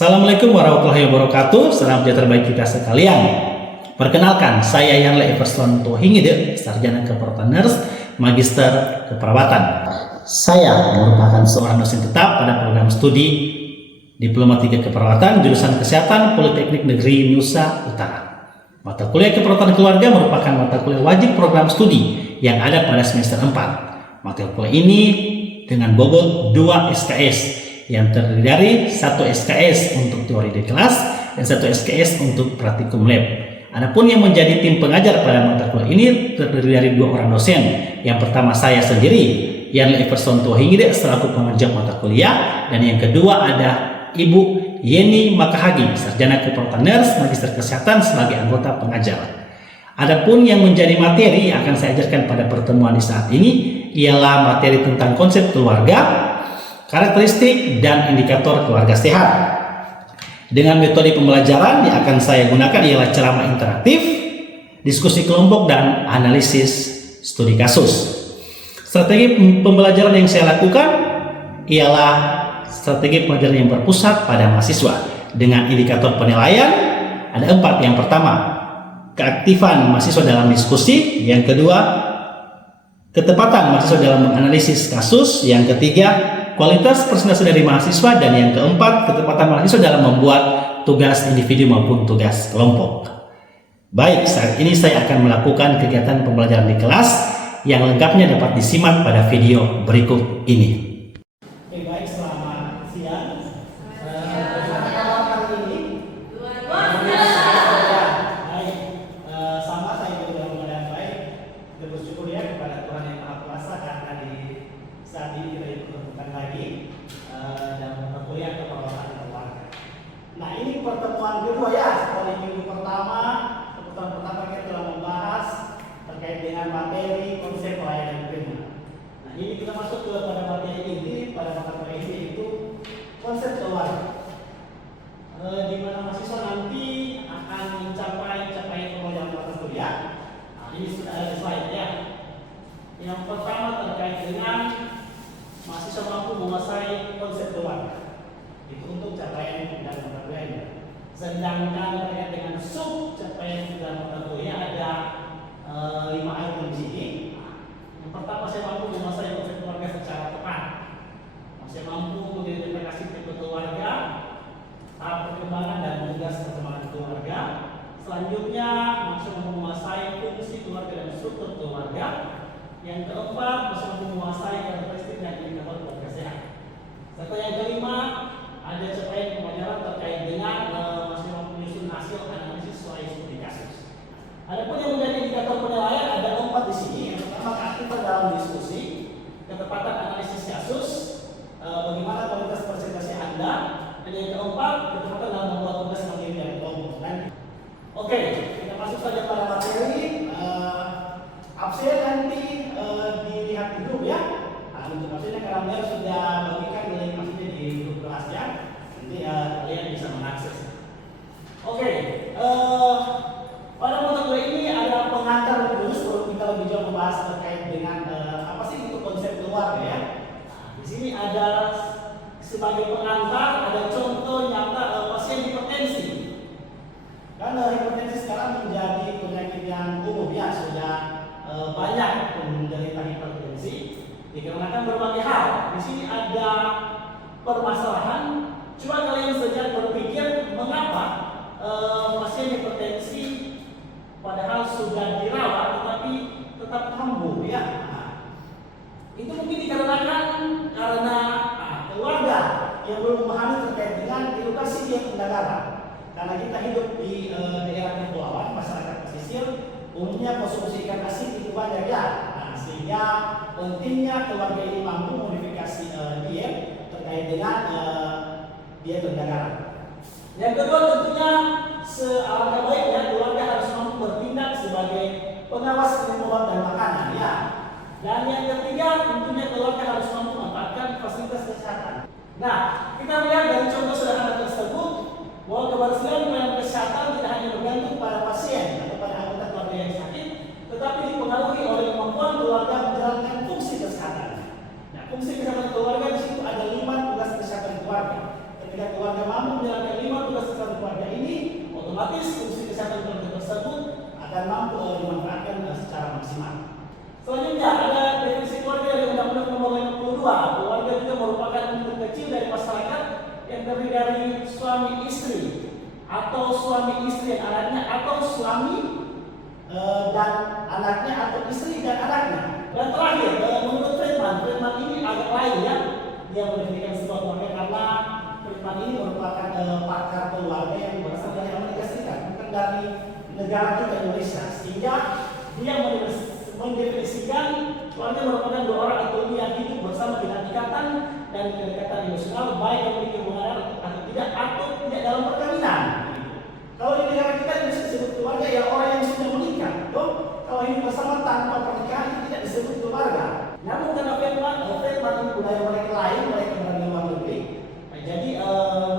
Assalamualaikum warahmatullahi wabarakatuh. Salam sejahtera bagi kita sekalian. Perkenalkan, saya Yanle Everson Tohingide, Sarjana Keperawatan Nurse, Magister Keperawatan. Saya merupakan seorang dosen tetap pada program studi Diploma 3 Keperawatan jurusan Kesehatan Politeknik Negeri Nusa Utara. Mata kuliah Keperawatan Keluarga merupakan mata kuliah wajib program studi yang ada pada semester 4. Mata kuliah ini dengan bobot 2 SKS yang terdiri dari 1 SKS untuk teori di kelas dan 1 SKS untuk praktikum lab. Adapun yang menjadi tim pengajar pada mata kuliah ini terdiri dari 2 orang dosen. Yang pertama saya sendiri, Yanle Everson Tohingide selaku pengajar mata kuliah, dan yang kedua ada Ibu Yeni Makahagi, Sarjana Keperawatan Nurse, Magister Kesehatan sebagai anggota pengajar. Adapun yang menjadi materi yang akan saya ajarkan pada pertemuan di saat ini ialah materi tentang konsep keluarga, karakteristik dan indikator keluarga sehat. Dengan metode pembelajaran yang akan saya gunakan ialah ceramah interaktif, diskusi kelompok, dan analisis studi kasus. Strategi pembelajaran yang saya lakukan ialah strategi pembelajaran yang berpusat pada mahasiswa. Dengan indikator penilaian ada 4. Yang pertama, keaktifan mahasiswa dalam diskusi. Yang kedua, ketepatan mahasiswa dalam menganalisis kasus. Yang ketiga, kualitas presentasi dari mahasiswa, dan yang keempat, ketepatan mahasiswa dalam membuat tugas individu maupun tugas kelompok. Baik, saat ini saya akan melakukan kegiatan pembelajaran di kelas yang lengkapnya dapat disimak pada video berikut ini. Baik, selamat siang. Sama saya juga dalam baik dan bersyukur ya kepada Tuhan Yang Maha Kuasa karena di saat ini kita dipertemukan lagi dalam mata kuliah keperawatan keluarga. Nah, ini pertemuan kedua ya. Setelah minggu pertama kita telah membahas terkait dengan materi konsep pelayanan prima. Nah, ini kita masuk pada materi inti pada mata kuliah ini, yaitu konsep keluarga. Di mana mahasiswa nanti akan mencapai capaian pembelajaran mata kuliah. Nah, ini sudah ada slide ya. Yang pertama terkait dengan mahasiswa mampu menguasai konsep keluarga. Itu untuk capaian dalam mata kuliah ini. Sedangkan terkait dengan sub capaian dalam mata kuliah ada 5 item di sini. Yang pertama, saya mampu menguasai konsep keluarga secara tepat. Saya mampu mengidentifikasi tipe keluarga, tahap perkembangan dan tugas perkembangan keluarga. Selanjutnya, masih mampu menguasai fungsi keluarga dan struktur keluarga. Yang keempat, masih mampu menguasai karakteristik dan indikator keluarga sehat. Serta yang kelima, ada capaian pembelajaran terkait dengan masih mampu menyusun hasil analisis sesuai studi kasus. Adapun yang menjadi indikator penilaian ada 4 di sini. Yang pertama, keaktifan dalam diskusi, ketepatan analisis kasus, bagaimana kualitas presentasi Anda, dan yang keempat, ketepatan dalam membuat tugas mandiri dari kelompok. Oke, kita masuk saja pada materi. Absen nanti dilihat di grup ya. Nah, untuk absennya kalian sudah bagikan link absennya di grup kelasnya. Nanti kalian bisa mengakses. Oke, pada mata kuliah ini ada pengantar dulu sebelum kita lebih jauh membahas terkait dengan apa sih itu konsep keluarga ya. Nah, di sini ada sebagai pengantar ada contoh nyata pasien hipertensi. Karena hipertensi sekarang menjadi penyakit yang umum ya, sudah banyak penderita hipertensi dikarenakan berbagai hal. Di sini ada permasalahan. Coba kalian saja berpikir mengapa pasien hipertensi padahal sudah dirawat tetapi tetap kambuh ya. Nah, itu mungkin dikarenakan karena keluarga yang belum memahami terkait dengan edukasi dia negara. Karena kita hidup di daerah kepulauan, masyarakat pesisir, umumnya konsumsi ikan asin itu banyak ya. Nah, sehingga pentingnya keluarga ini mampu modifikasi diet terkait dengan diet negara. Yang kedua, tentunya sealangkah baiknya keluarga harus mampu bertindak sebagai pengawas minum obat dan makanan ya. Dan yang ketiga, tentunya keluarga harus mampu memanfaatkan fasilitas kesehatan. Nah, kita lihat dari contoh sederhana tersebut bahwa keberhasilan pelayanan kesehatan tidak hanya bergantung pada pasien atau pada anggota keluarga yang sakit, tetapi dipengaruhi oleh kemampuan keluarga menjalankan fungsi kesehatan. Nah, fungsi kesehatan keluarga di situ ada 5 tugas kesehatan keluarga. Ketika keluarga mampu menjalankan otomatis fungsi kesehatan keluarga tersebut akan mampu dimanfaatkan secara maksimal. Selanjutnya ada definisi keluarga dari Undang-Undang Nomor 52. Keluarga juga merupakan unit kecil dari masyarakat yang terdiri dari suami istri atau suami istri dan anaknya atau suami dan anaknya atau istri dan anaknya. Dan terakhir, menurut Friedman ini agak lain ya. Dia mendefinisikan sebuah keluarga karena Friedman ini merupakan pakar keluarga yang berasal dari Amerika Serikat, bukan dari negara kita Indonesia, sehingga dia mendefinisikan keluarga merupakan dua orang atau lebih yang hidup bersama dengan ikatan dan kedekatan emosional, baik memiliki hubungan atau tidak dalam perkawinan. Kalau di negara kita bisa disebut keluarga ya orang yang sudah menikah. Kalau hidup bersama tanpa pernikahan itu tidak disebut keluarga. Namun karena Friedman ini budaya mereka lain, mereka berada luar negeri. Nah, jadi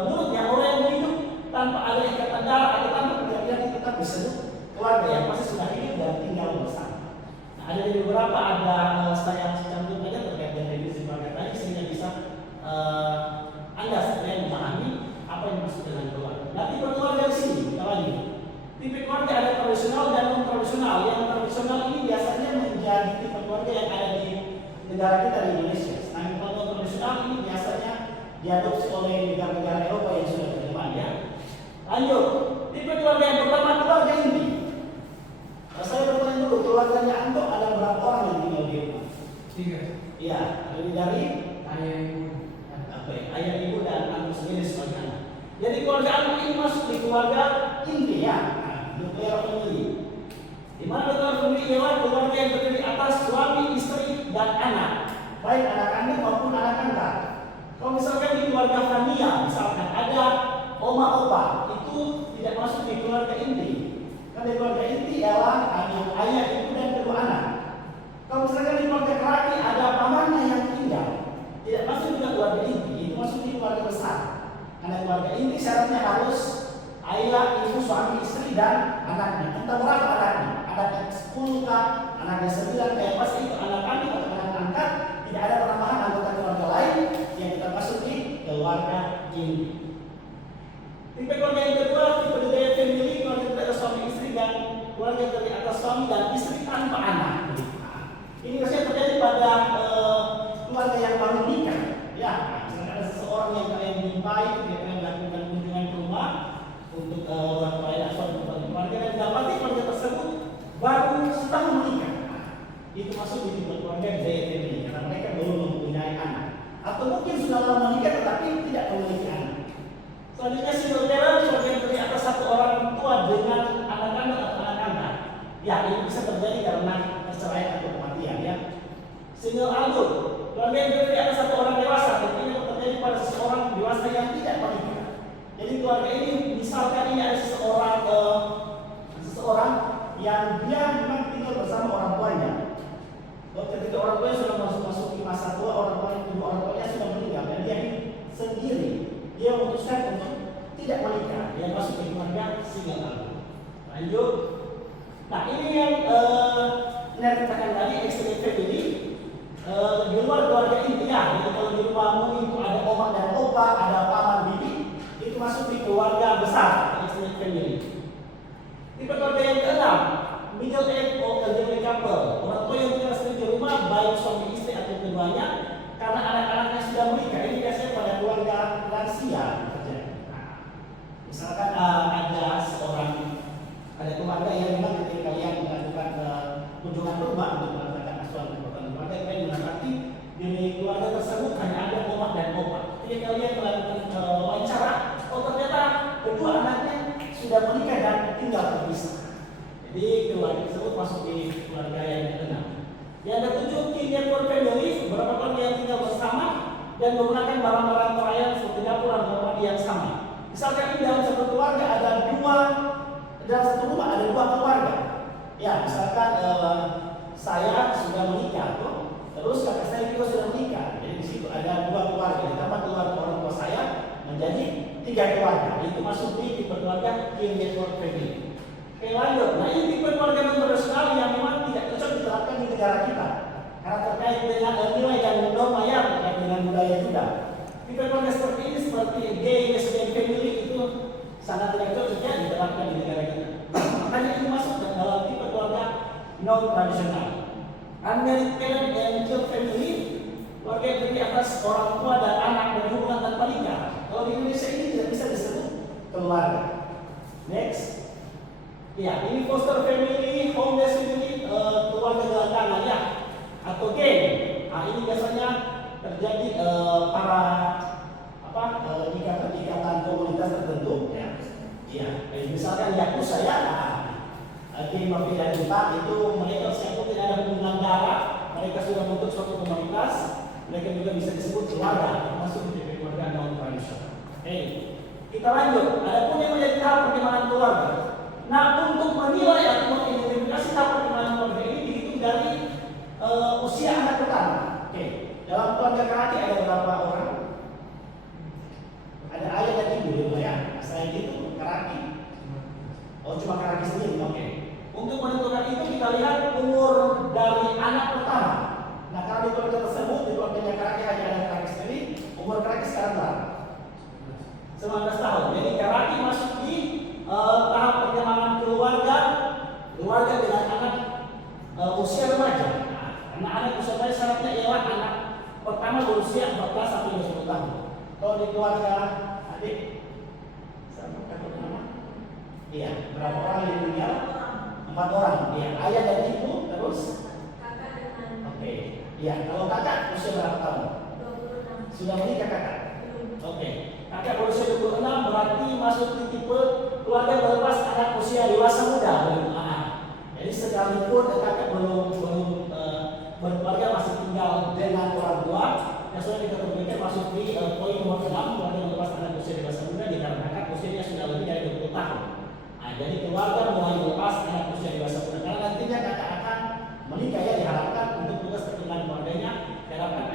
menurutnya orang yang hidup tanpa ada ikatan darah atau tanpa perkawinan itu tetap disebut keluarga yang pasti sudah hidup dan tinggal bersama. Nah, ada di beberapa saya cantum aja terkait dengan definisi keluarga tadi sehingga bisa Anda sekalian memahami apa yang dimaksud dengan keluarga. Nah, tipe keluarga di sini kita lanjut. Tipe keluarga ada tradisional dan non tradisional. Yang tradisional ini biasanya menjadi tipe keluarga yang ada di negara kita di Indonesia. Nah, kalau non tradisional ini biasanya diadopsi oleh negara-negara Eropa yang sudah berkembang ya. Lanjut, tipe keluarga yang pertama keluarga inti. Saya bertanya dulu, keluarganya Anto ada berapa orang yang tinggal di rumah? 3. Iya, lebih dari ayah ibu dan Anto sendiri sebagai anak. Jadi keluarga Anto ini masuk di keluarga inti ya, nuclear family. Di mana nuclear family ialah keluarga yang terdiri atas suami, istri, dan anak, baik anak kandung maupun anak angkat. Kalau misalkan di keluarga Fania, misalkan ada oma opa, itu tidak masuk di keluarga inti. Karena keluarga inti ialah ayah, ibu, dan kedua anak. Kalau misalkan di keluarga laki ada pamannya yang tinggal, tidak masuk juga keluarga inti, itu masuk di keluarga besar. Karena keluarga inti syaratnya harus ayah, ibu, suami, istri, dan anaknya. Entah berapa anaknya, anaknya 10 kah, anaknya 9 kah, pasti itu anak kandung atau anak angkat. Tidak ada penambahan anggota keluarga lain yang kita masuk di keluarga inti. Tipe keluarga yang kedua, tipe nuclear family, keluarga dari suami istri dan keluarga dari atas suami dan istri tanpa anak. Ini biasanya terjadi pada keluarga yang baru nikah. Ya, misalnya ada seseorang yang kalian jumpai, dia akan melakukan kunjungan ke rumah untuk perayaan suatu keluarga dan dapati keluarga tersebut baru setahun menikah. Itu masuk di tipe keluarga nuclear family karena mereka belum mempunyai anak, atau mungkin sudah lama menikah tetapi tidak memiliki anak. Selanjutnya single parent, keluarga yang terdiri atas satu orang tua dengan anak kandung atau anak angkat. Ya, ini bisa terjadi karena perceraian atau kematian ya. Single adult, keluarga yang terdiri atas satu orang dewasa, tentunya terjadi pada seseorang dewasa yang tidak menikah. Jadi keluarga ini, misalkan ini ada seseorang yang dia memang tinggal bersama orang tuanya. Ketika orang tuanya sudah masuk di masa tua, orang tuanya sudah meninggal dan dia sendiri. Dia memutuskan untuk tidak menikah, dia masuk ke keluarga single adult. Lanjut. Nah, ini yang saya katakan tadi extended family. Di luar keluarga inti ya. Jadi kalau di rumahmu itu ada oma dan opa, ada paman bibi, itu masuk di keluarga besar extended family. Tipe keluarga yang keenam, middle age or elderly couple. Orang tua yang tinggal sendiri di rumah, baik suami istri atau keduanya, karena anak-anaknya sudah menikah. Ini biasanya pada keluarga lansia terjadi. Misalkan ada keluarga yang memang ketika kalian melakukan kunjungan ke rumah untuk melakukan asuhan kekuatan keluarga, kalian mendapati di keluarga tersebut hanya ada oma dan opa. Ketika kalian melakukan wawancara, ternyata kedua anaknya sudah menikah dan tinggal terpisah. Jadi keluarga tersebut masuk di keluarga yang keenam. Yang ketujuh, network family, beberapa keluarga yang tinggal bersama dan menggunakan barang-barang perayaan seperti dapur dan rumah yang sama. Misalkan ini dalam satu keluarga dalam satu rumah ada dua keluarga. Ya, misalkan saya sudah menikah, terus kakak saya juga sudah menikah. Jadi di situ ada dua keluarga, ditambah keluarga orang tua saya menjadi 3 keluarga. Itu masuk di tipe keluarga kin network family. Oke, lanjut. Nah, ini tipe keluarga non-tradisional yang memang tidak cocok diterapkan di negara kita karena terkait dengan nilai dan norma yang terkait dengan budaya juga. Tipe keluarga seperti ini, seperti gay, lesbian family itu sangat tidak cocoknya diterapkan di negara kita. Makanya ini masuk dalam tipe keluarga non tradisional. Unmarried parent and child family, keluarga yang terdiri atas orang tua dan anak dan hubungan tanpa nikah. Kalau di Indonesia ini tidak bisa disebut keluarga. Next, ya ini foster family, homeless family, keluarga gelandangan ya, atau geng. Nah ini biasanya terjadi para ikatan komunitas tertentu. Ya, iya. Misalkan Yakuza ya. Geng mafia juta itu mereka siapapun tidak ada hubungan darah, mereka sudah membentuk suatu komunitas, mereka juga bisa disebut keluarga, termasuk di keluarga non tradisional. Kita lanjut. Ada pun yang menjadi tahap perkembangan keluarga. Nah, untuk menilai atau mengidentifikasi tahap perkembangan keluarga ini dihitung dari usia anak pertama. Dalam keluarga Karaki ada berapa orang? Ada ayah dan ibu ya. Selain itu Karaki. Oh, cuma Karaki sendiri. Untuk menentukan itu kita lihat umur dari anak pertama. Nah, kalau di keluarga tersebut, di keluarganya Karaki hanya ada Karaki sendiri, umur Karaki sekarang berapa? 19 tahun. Jadi Karaki masuk di tahap perkembangan keluarga dengan anak usia remaja. Karena anak usia remaja syaratnya ialah anak pertama berusia 14 sampai 20 tahun. Kalau di keluarga adik, iya, berapa orang yang meninggal? 4 orang. Iya, ayah dan ibu terus. Kakak dengan. Iya, kalau kakak usia berapa tahun? 26. Sudah menikah kakak? Belum. Kakak berusia 26 berarti masuk di tipe keluarga berlepas anak usia dewasa muda. Jadi sekalipun kakak belum berkeluarga, masih tinggal dengan orang tua, yang sudah dikategorikan masuk di poin nomor 6, keluarga berlepas anak usia dewasa muda dikarenakan usianya sudah lebih dari 20 tahun. Jadi keluarga mulai melepas anak usia dewasa muda karena nantinya kakak akan menikah ya, diharapkan untuk tugas perkembangan keluarganya, diharapkan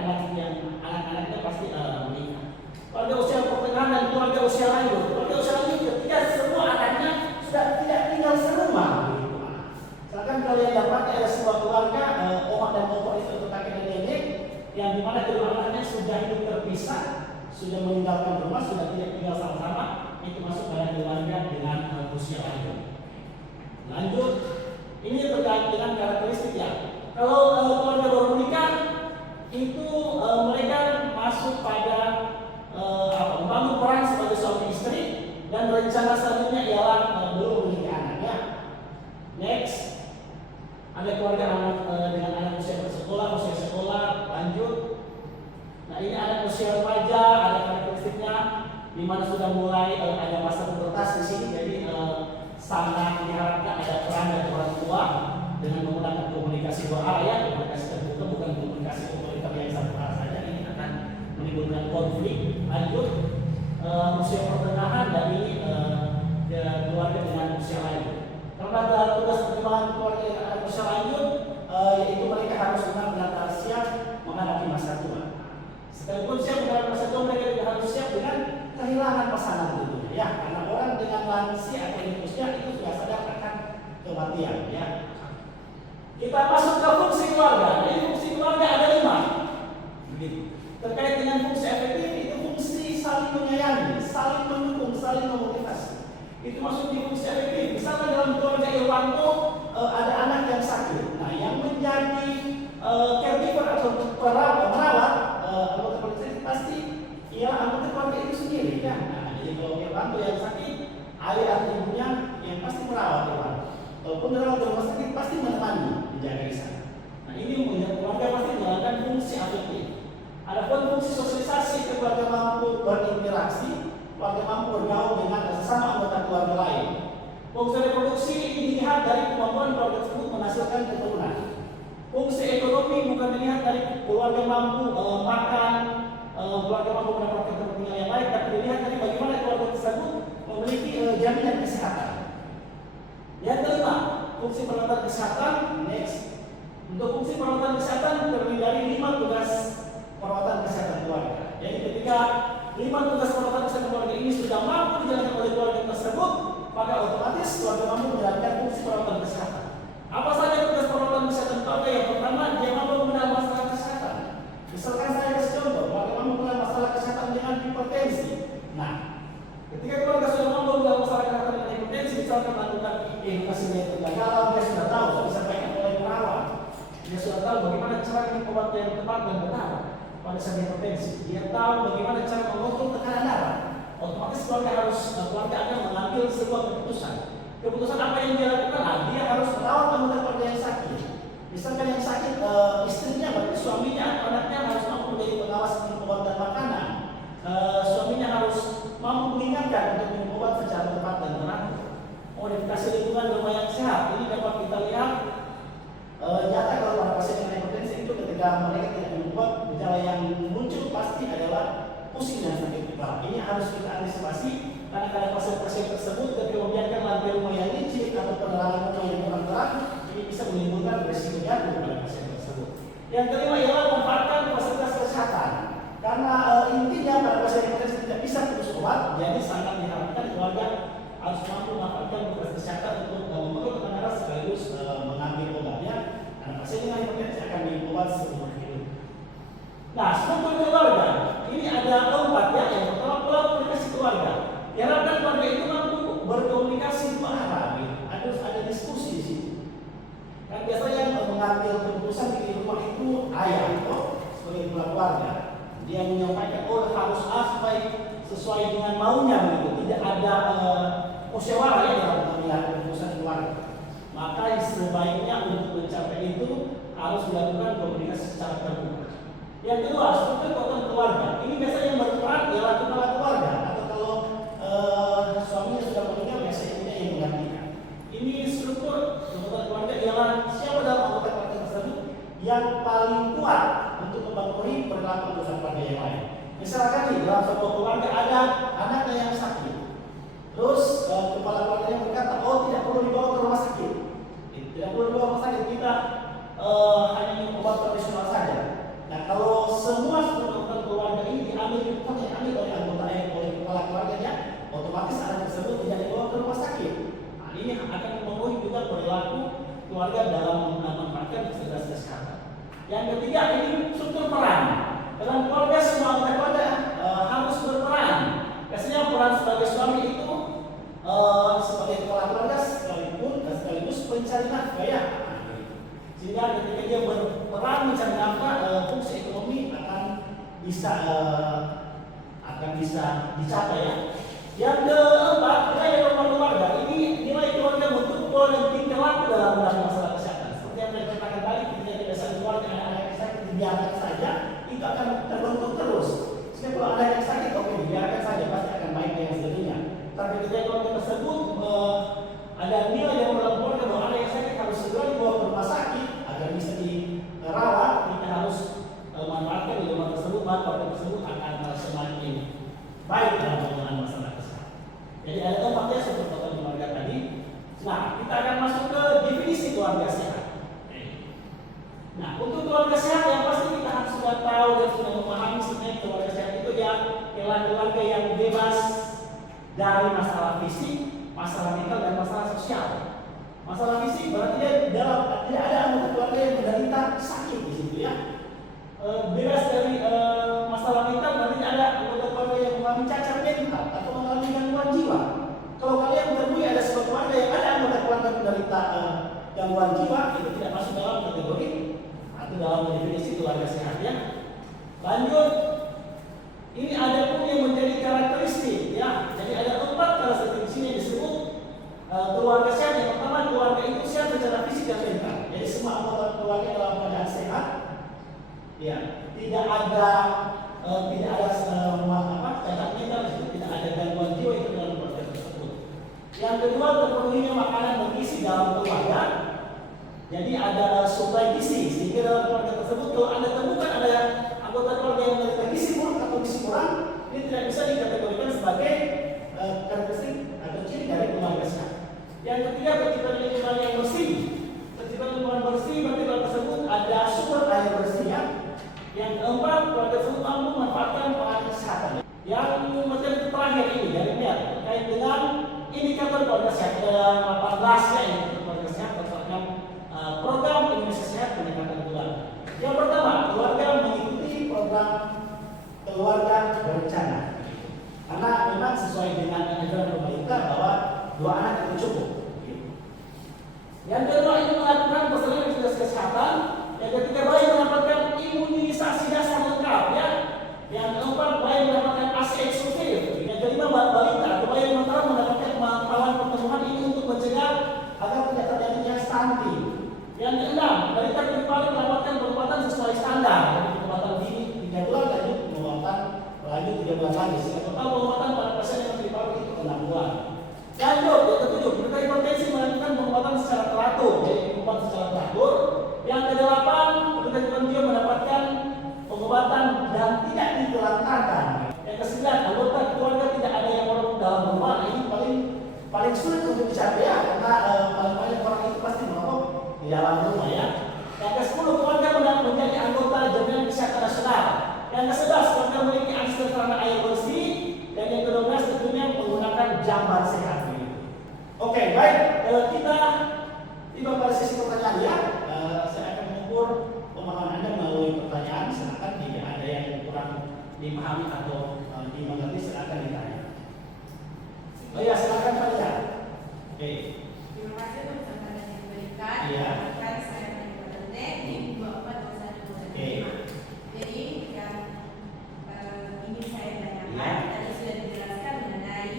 anak-anaknya pasti menikah. Keluarga usia pertengahan dan keluarga usia lanjut. Keluarga usia lanjut ketika semua anaknya sudah tidak tinggal serumah. Misalkan kalian dapat ada sebuah keluarga, omak dan opo itu untuk kakek dan nenek, yang dimana kedua anaknya sudah hidup terpisah, sudah meninggalkan rumah, sudah tidak tinggal sama-sama, itu masuk dalam keluarga dengan usia lanjut. Lanjut, ini terkait dengan karakteristik ya. Kalau keluarga baru menikah, itu mereka masuk pada membangun peran sebagai suami istri dan rencana selanjutnya ialah belum memiliki anak ya. Next, ada keluarga anak dengan anak usia bersekolah, usia sekolah, lanjut. Nah ini anak usia remaja, ada karakteristiknya di mana sudah mulai ada masa pubertas di sini, jadi sangat diharapkan ada peran dari orang tua dengan menggunakan komunikasi berarah ya, komunikasi terbuka, bukan komunikasi otoriter yang satu arah saja. Ini akan menimbulkan konflik. Lanjut, usia pertengahan dari keluarga dengan usia lanjut. Karena tugas perkembangan keluarga dengan usia lanjut, yaitu mereka harus benar-benar siap menghadapi masa tua. Sekalipun siap menghadapi masa tua, mereka juga harus siap dengan kehilangan pasangan tentunya ya, karena orang dengan lansia atau usia itu sudah sadar akan kematian ya. Kita masuk ke fungsi keluarga. Jadi fungsi keluarga ada 5. Terkait dengan fungsi efektif, itu fungsi saling menyayangi, saling mendukung, saling memotivasi. Itu masuk di fungsi efektif. Misalnya dalam keluarga Irwanto ada anak yang sakit. Nah, yang menjadi caregiver atau merawat anggota keluarga pasti ya anggota keluarga itu sendiri kan. Nah, jadi kalau Irwanto yang sakit, ayah atau ibunya yang pasti merawat Irwanto. Walaupun merawat di rumah sakit pasti menemani, menjaga di sana. Nah, ini membuat keluarga pasti menjalankan fungsi efektif. Adapun fungsi sosialisasi, keluarga mampu berinteraksi, keluarga mampu bergaul dengan sesama anggota keluarga lain. Fungsi reproduksi ini dilihat dari kemampuan keluarga tersebut menghasilkan keturunan. Fungsi ekonomi bukan dilihat dari keluarga mampu makan, keluarga mampu mendapatkan kepentingan yang baik, tapi dilihat dari bagaimana keluarga tersebut memiliki jaminan kesehatan. Yang kelima, fungsi perawatan kesehatan. Next, untuk fungsi perawatan kesehatan terdiri dari 5 tugas perawatan kesehatan keluarga. Jadi ketika 5 tugas perawatan kesehatan keluarga ini sudah mampu dijalankan oleh keluarga tersebut, maka otomatis keluarga mampu menjalankan fungsi perawatan kesehatan. Apa saja tugas perawatan kesehatan keluarga? Yang pertama, dia mampu mengenal masalah kesehatan. Misalkan saya kasih contoh, keluarga mampu mengenal masalah kesehatan dengan hipertensi. Nah, ketika keluarga sudah mampu mengenal Dia sudah tahu bagaimana cara minum obat yang tepat dan benar pada saat hipertensi. Dia tahu bagaimana cara mengontrol tekanan darah. Otomatis keluarga akan mengambil sebuah keputusan. Keputusan apa yang dia lakukan? Nah, dia harus merawat anggota keluarga yang sakit. Misalkan yang sakit istrinya, berarti suaminya atau anaknya harus mampu menjadi pengawas minum obat dan makanan. Suaminya harus mampu mengingatkan untuk minum obat secara tepat dan teratur. Modifikasi lingkungan rumah yang sehat ini dapat kita lihat nyata kalau para pasien yang hipertensi itu ketika mereka tidak minum obat, gejala yang muncul pasti adalah pusing dan sakit kepala. Ini harus kita antisipasi karena pada pasien-pasien tersebut ketika membiarkan lantai rumah yang licin atau penerangan rumah yang kurang terang, ini bisa menimbulkan resiko jantung pada pasien tersebut. Yang kelima ialah memanfaatkan fasilitas kesehatan. Karena intinya pada pasien hipertensi tidak bisa terus obat, jadi sangat diharapkan keluarga harus mampu memanfaatkan fasilitas kesehatan untuk mengukur tekanan darah sekaligus mengambil obatnya. Karena pasien dengan hipertensi akan minum obat seumur hidup. Nah, struktur keluarga ini ada 4 ya. Yang pertama, pola komunikasi keluarga. Diharapkan keluarga itu mampu berkomunikasi dua arah. Harus ada diskusi di situ. Kan biasanya yang mengambil keputusan di rumah itu ayah, sebagai kepala keluarga. Dia menyampaikan, harus supaya sesuai dengan maunya begitu. Tidak ada musyawarah ya dalam mengambil keputusan keluarga. Maka sebaiknya untuk mencapai itu harus dilakukan komunikasi secara terbuka. Yang kedua, struktur keuangan keluarga. Ini biasanya yang berperan ialah kepala keluarga atau kalau suaminya sudah meninggal biasanya dia yang menggantikan. Ini struktur keuangan keluarga ialah siapa dalam anggota keluarga tersebut yang paling kuat untuk mempengaruhi perilaku anggota keluarga yang lain. Misalkan nih dalam sebuah keluarga ada anaknya yang sakit, terus kepala keluarganya berkata, tidak perlu dibawa ke rumah sakit, tidak perlu dibawa ke rumah sakit, kita hanya minum obat tradisional saja. Nah, kalau semua struktur keluarga ini diambil oleh anggota oleh kepala keluarganya, otomatis anak tersebut tidak dibawa ke rumah sakit. Nah, ini akan mempengaruhi juga perilaku keluarga dalam memanfaatkan fasilitas kesehatan. Yang ketiga, ini struktur peran. Dalam keluarga semua anggota keluarga harus berperan. Biasanya peran sebagai suami itu sebagai kepala keluarga sekaligus pencari nafkah ya. Sehingga ketika dia berperan mencari nafkah, fungsi ekonomi akan bisa dicapai ya. Yang keempat, nilai rumah keluarga. Ini nilai keluarga bentuk pola dan tingkah laku dalam menangani masalah kesehatan. Seperti yang saya katakan tadi, ketika kebiasaan keluarga anak-anak yang sakit dibiarkan saja, itu akan terbentuk terus. Sehingga kalau anak yang sakit, dibiarkan saja, pasti akan baik dengan sendirinya. Tapi ketika keluarga tersebut ada nilai yang dalam keluarga bahwa anak yang sakit harus segera dibawa ke rumah sakit agar bisa dirawat, kita harus manfaatkan di rumah tersebut, maka keluarga tersebut akan semakin baik dalam penanganan masalah kesehatan. Jadi ada 4 ya seperti keluarga tadi. Nah, kita akan masuk ke definisi keluarga sehat. Nah, untuk keluarga sehat yang pasti kita harus sudah tahu dan sudah memahami sebenarnya keluarga sehat itu ya ialah keluarga yang bebas dari masalah fisik, masalah mental dan masalah sosial. Masalah fisik berarti tidak ada anggota keluarga yang menderita sakit di situ ya. Bebas dari masalah mental berarti ada anggota keluarga yang mengalami cacat mental atau mengalami gangguan jiwa. Kalau kalian menemui ada sebuah keluarga yang ada anggota keluarga menderita gangguan jiwa, itu tidak masuk dalam kategori atau dalam definisi keluarga sehat ya. Lanjut, ini ada pun yang menjadi karakteristik ya. Jadi ada 4 karakteristik di sini disebut keluarga sehat. Yang pertama, keluarga itu sehat secara fisik dan mental. Jadi semua anggota keluarga dalam keadaan sehat. Ya, tidak ada cacat mental, tidak ada gangguan jiwa itu dalam keluarga tersebut. Yang kedua, terpenuhinya makanan bergizi dalam keluarga. Jadi ada suplai gizi sehingga dalam keluarga tersebut kalau Anda temukan ada anggota keluarga yang menderita gizi buruk atau gizi kurang, ini tidak bisa dikategorikan sebagai karakteristik atau ciri dari keluarga sehat. Yang ketiga, tercipta lingkungan yang bersih. Tercipta lingkungan bersih berarti keluarga tersebut ada sumber air bersihnya. Yang keempat, keluarga tersebut mampu memanfaatkan pengaruh kesehatan. Yang menjadi terakhir ini dari Niat terkait dengan indikator keluarga sehat 18 ya, indikator keluarga sehat berdasarkan program Indonesia Sehat pendekatan keluarga. Yang pertama, keluarga mengikuti program keluarga berencana. Karena memang sesuai dengan anjuran pemerintah bahwa 2 anak itu cukup. Yang kedua, ini melakukan persalinan fasilitas kesehatan. dipahami atau dimengerti, silakan ditanya. Oh ya, silakan Pak Lia. Oke. Terima kasih untuk kesempatan yang diberikan. Iya. Perkenalkan, saya Nani Badante di 2421. Oke. Jadi yang ingin saya tanyakan Iya. tadi sudah dijelaskan mengenai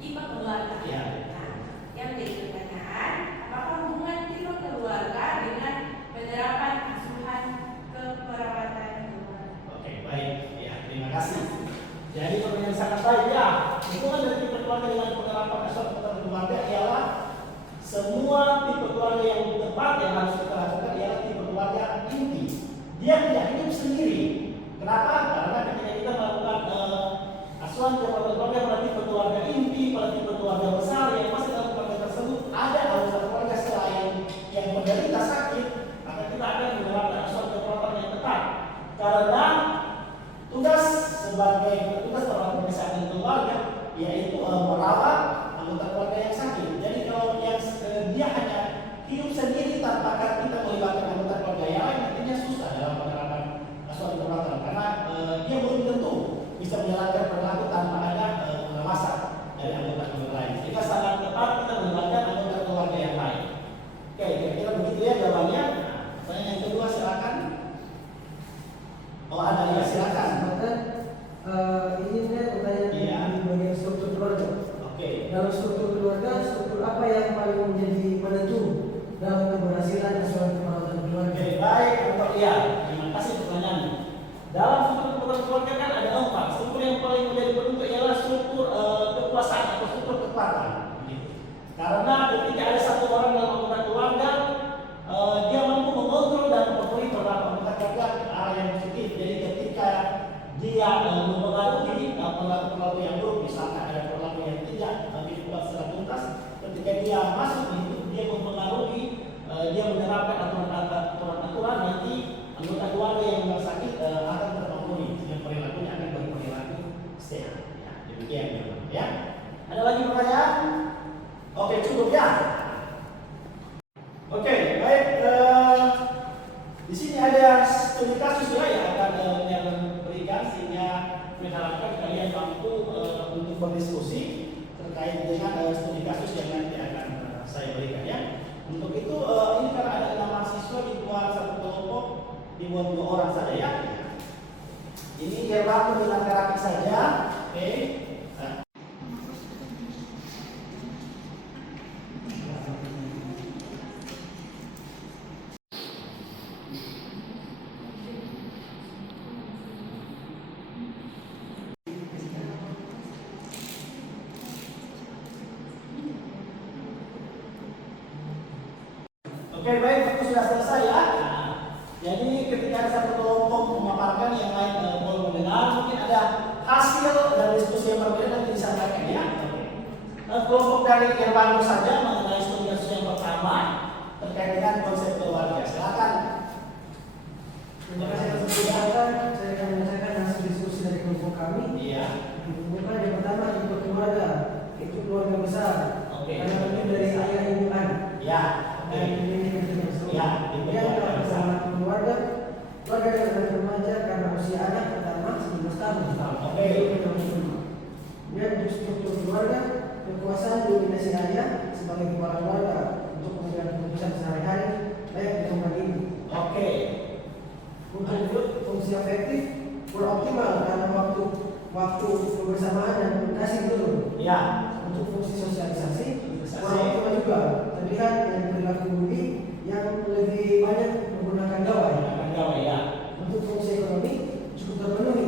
tipe keluarga. Iya. Nah, yang menjadi pertanyaan, apakah hubungan tipe keluarga dengan penerapan asuhan keperawatan keluarga? Oke, baik. Ya, terima kasih. Jadi pertanyaan sangat baik ya. Hubungan dari tipe keluarga dengan penerapan asuhan keluarga ialah semua tipe keluarga yang tepat yang harus kita lakukan ialah tipe keluarga inti. Dia tidak hidup sendiri. Kenapa? Karena ketika kita melakukan asuhan kepada keluarga pada tipe keluarga inti, pada tipe keluarga besar yang masih dalam keluarga tersebut ada anggota keluarga selain yang menderita sakit, maka kita akan menerapkan asuhan keperawatan yang tepat. Karena tugas perawat kesehatan keluarga yaitu merawat anggota keluarga yang sakit. Jadi kalau yang dia hanya hidup sendiri tanpa kita melibatkan anggota keluarga yang lain, nantinya susah dalam penerapan asuhan keperawatan karena dia belum tentu bisa menjalankan perilaku tanpa ada pengawasan dari anggota keluarga lain. Sehingga sangat tepat kita melibatkan anggota keluarga yang lain. Oke, kira-kira begitu ya jawabannya. Pertanyaan yang kedua silakan. Oh ada ya, silakan. Ini pertanyaan Iya. di bagian struktur keluarga. Oke. Dalam struktur keluarga, struktur apa yang paling menjadi penentu dalam keberhasilan asuhan keperawatan keluarga? Oke, baik Dr. Lia. Terima kasih pertanyaannya. Dalam struktur keluarga keluarga kan ada 4. Struktur yang paling menjadi penentu ialah struktur kekuasaan atau struktur kekuatan. Begitu. Karena ketika ada satu orang dalam anggota keluarga, dia mampu mengontrol dan mempengaruhi beberapa anggota keluarga ke arah yang positif. Jadi ketika dia mempengaruhi perilaku yang buruk, misalkan ada perilaku yang tidak dibuat secara tuntas, ketika dia masuk itu dia mempengaruhi, dia menerapkan aturan-aturan nanti anggota keluarga yang sakit akan terpengaruhi sehingga perilakunya akan berperilaku sehat. Ya, demikian ya. Ada lagi pertanyaan? Oke, cukup ya. Oke, baik. Di sini ada studi kasus ya yang akan yang berikan sehingga mengharapkan kalian mampu untuk berdiskusi terkait dengan studi kasus yang nanti akan saya berikan ya. Untuk itu ini karena ada 6 mahasiswa dibuat satu kelompok, dibuat 2 orang saja ya. Ini Irwan dengan Karaki saja. Oke. Nah. Oke, baik, itu sudah selesai ya. Nah, jadi ketika ada satu kelompok memaparkan, yang lain boleh mendengar, mungkin ada hasil dari diskusi yang berbeda nanti disampaikan ya. Kelompok dari Irwan saja mengenai studi kasus yang pertama terkait dengan konsep keluarga. Silakan. Terima kasih atas kesempatan. Saya akan menyampaikan hasil diskusi dari kelompok kami. Iya. Bukan yang pertama tipe keluarga, itu keluarga besar. Oke. Yang terdiri dari ayah, ibu, anak. Ya. Dan ini kita Ya, kemudian dalam bersama keluarga dengan anak remaja karena usia anak pertama 19 tahun. Oke. Kemudian untuk struktur keluarga, kekuasaan dominasi ayah sebagai kepala keluarga untuk mengambil keputusan sehari-hari baik di rumah ini. Oke. Untuk fungsi afektif kurang optimal karena waktu kebersamaan dan komunikasi belum. Ya. Untuk fungsi sosialisasi kurang optimal juga, terlihat dari perilaku budi yang lebih banyak menggunakan gawai. Akan gawai ya. Untuk fungsi ekonomi cukup terpenuhi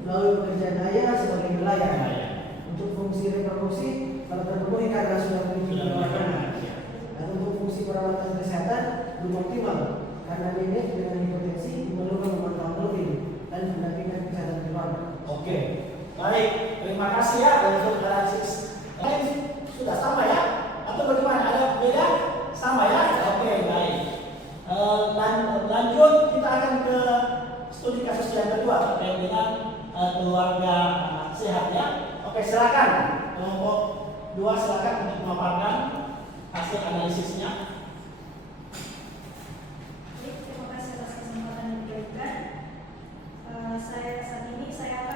melalui pekerjaan ayah sebagai nelayan. Ya. Untuk fungsi reproduksi kalau terpenuhi karena sudah memiliki Sudah dua anak. ya. Dan untuk fungsi perawatan kesehatan belum optimal karena nenek dengan hipertensi memerlukan pemantauan rutin dan pendampingan kesehatan keluarga. Oke. Baik, terima kasih ya untuk analisis. Sudah sama ya? Atau bagaimana? Ada beda? Sama ya? Oke, baik. Lanjut kita akan ke studi kasus yang kedua terkait dengan keluarga sehat ya. Oke, silakan kelompok 2 silakan untuk memaparkan hasil analisisnya. Terima kasih atas kesempatan yang diberikan. Saat ini saya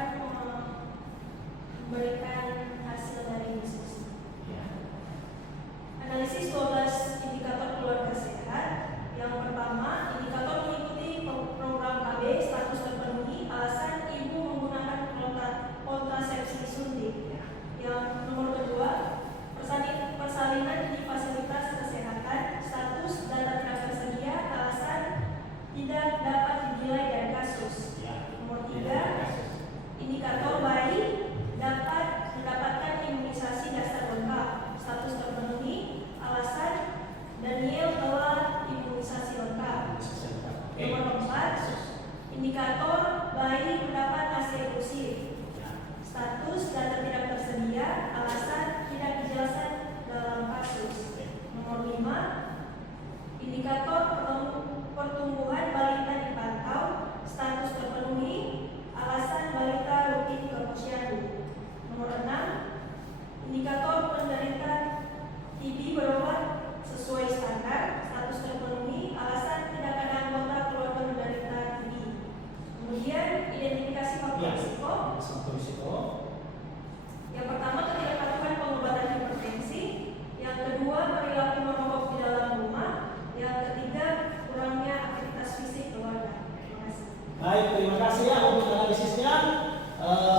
Baik, terima kasih ya untuk analisisnya.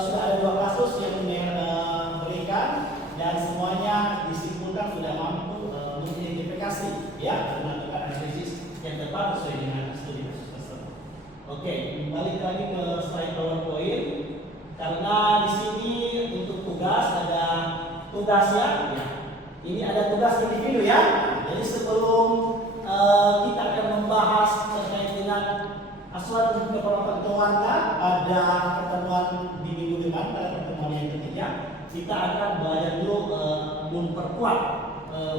Sudah ada 2 kasus yang memberikan dan semuanya disimpulkan sudah mampu mengidentifikasi ya melakukan analisis yang tepat sesuai dengan studi kasus tersebut. Oke, balik lagi ke slide PowerPoint karena di sini untuk tugas ada tugasnya. Ya. Ini ada tugas individu ya. Jadi sebelum kita akan membahas terkait dengan asuhan untuk keperawatan keluarga pada pertemuan di minggu depan pada pertemuan yang ketiga, kita akan belajar dulu memperkuat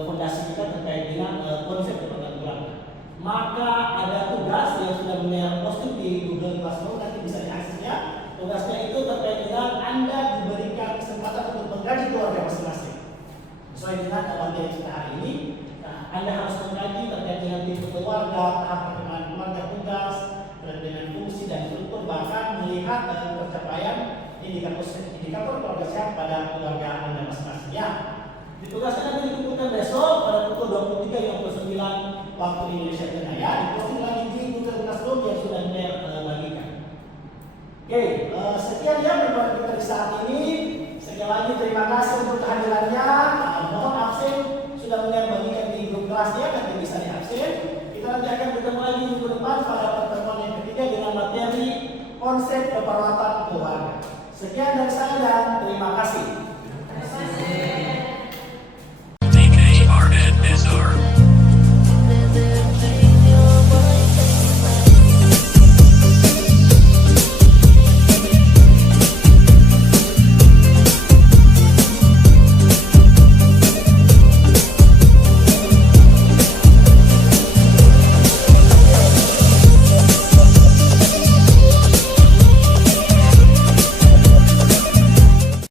fondasi kita terkait dengan konsep keperawatan keluarga. Maka ada tugas yang sudah mendengar posting di Google Classroom, nanti bisa diaksesnya. Tugasnya itu terkait dengan Anda diberikan kesempatan untuk mengkaji keluarga masing-masing. Sesuai dengan materi kita hari ini, Anda harus mengkaji terkait dengan tipe keluarga, tahap perkembangan keluarga, tugas, terkait dengan fungsi dan struktur, bahkan melihat pencapaian indikator keluarga sehat pada keluarga Anda masing-masing. Ya, ditugaskan nanti dikumpulkan besok pada pukul 23.59 waktu Indonesia Tengah ya. Diposting lagi di Google Classroom yang sudah bagikan. Oke, sekian ya pertemuan kita di saat ini. Sekali lagi terima kasih untuk kehadirannya. Mohon absen sudah bagikan di grup kelasnya, nanti bisa diabsen. Kita nanti akan bertemu lagi minggu depan pada pertemuan yang ketiga dengan materi konsep keperawatan keluarga. Sekian dari saya dan terima kasih. Terima kasih.